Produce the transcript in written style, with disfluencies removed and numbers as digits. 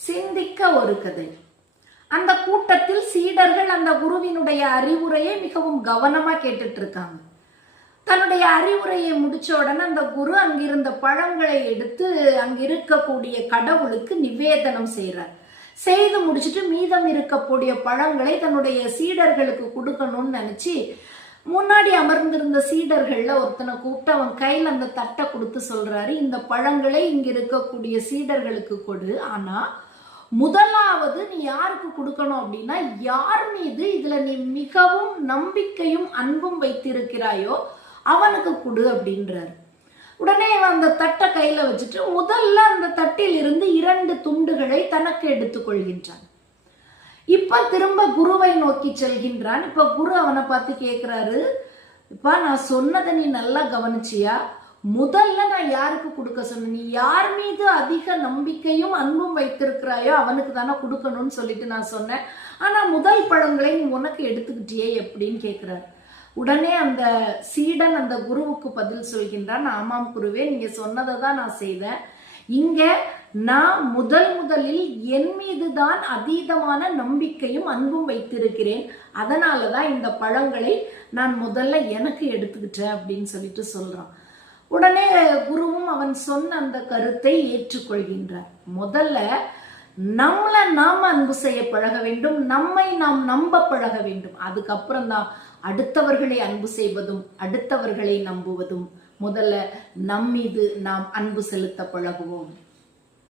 சிந்திக்க ஒரு கதை. அந்த கூட்டத்தில் சீடர்கள் அந்த குருவினுடைய அறிவுரையை மிகவும் கவனமா கேட்டுட்டு இருக்காங்க. தன்னுடைய அறிவுரையை முடிச்ச உடனே அந்த குரு அங்கிருந்த பழங்களை எடுத்து அங்க இருக்கக்கூடிய கடவுளுக்கு நிவேதனம் செய்யறார். செய்து முடிச்சுட்டு மீதம் இருக்கக்கூடிய பழங்களை தன்னுடைய சீடர்களுக்கு கொடுக்கணும்னு நினைச்சு முன்னாடி அமர்ந்திருந்த சீடர்கள்ல ஒருத்தனை கூப்பிட்டு அவன் கையில் அந்த தட்டை கொடுத்து சொல்றாரு, இந்த பழங்களை இங்க இருக்கக்கூடிய சீடர்களுக்கு கொடு. ஆனா முதலாவது நீ யாருக்கு கொடுக்கணும் அப்படின்னா, யார் மீது இதுல நீ மிகவும் நம்பிக்கையும் அன்பும் வைத்திருக்கிறாயோ அவனுக்கு கொடு அப்படின்றாரு. உடனே அந்த தட்டை கையில வச்சுட்டு முதல்ல அந்த தட்டில் இருந்து 2 துண்டுகளை தனக்கு எடுத்துக்கொள்கின்றான். இப்ப திரும்ப குருவை நோக்கி செல்கின்றான். இப்ப குரு அவனை பார்த்து கேட்கிறாரு, இப்ப நான் சொன்னதை நீ நல்லா கவனிச்சியா? முதல்ல நான் யாருக்கு கொடுக்க சொன்னேன்? நீ யார் மீது அதிக நம்பிக்கையும் அன்பும் வைத்திருக்கிறாயோ அவனுக்கு தானே கொடுக்கணும்னு சொல்லிட்டு நான் சொன்னேன். ஆனா முதல் பழங்களை நீ உனக்கு எடுத்துக்கிட்டியே எப்படின்னு கேட்கிறாரு. உடனே அந்த சீடன் அந்த குருவுக்கு பதில் சொல்கின்றான், ஆமாம் குருவே, நீங்க சொன்னதை தான் நான் செய்தேன். இங்க நான் முதலில் என் மீதுதான் அதீதமான நம்பிக்கையும் அன்பும் வைத்திருக்கிறேன். அதனாலதான் இந்த பழங்களை நான் முதல்ல எனக்கு எடுத்துக்கிட்டேன் அப்படின்னு சொல்லிட்டு சொல்றான். உடனே குருவும் அவன் சொன்ன அந்த கருத்தை ஏற்றுக்கொள்கின்றார். முதல்ல நம்மளை நாம அன்பு செய்ய பழக வேண்டும், நம்மை நாம் நம்ப பழக வேண்டும். அதுக்கப்புறம் தான் அடுத்தவர்களை அன்பு செய்வதும் அடுத்தவர்களை நம்புவதும். முதல்ல நம் மீது நாம் அன்பு செலுத்த பழகுவோம்.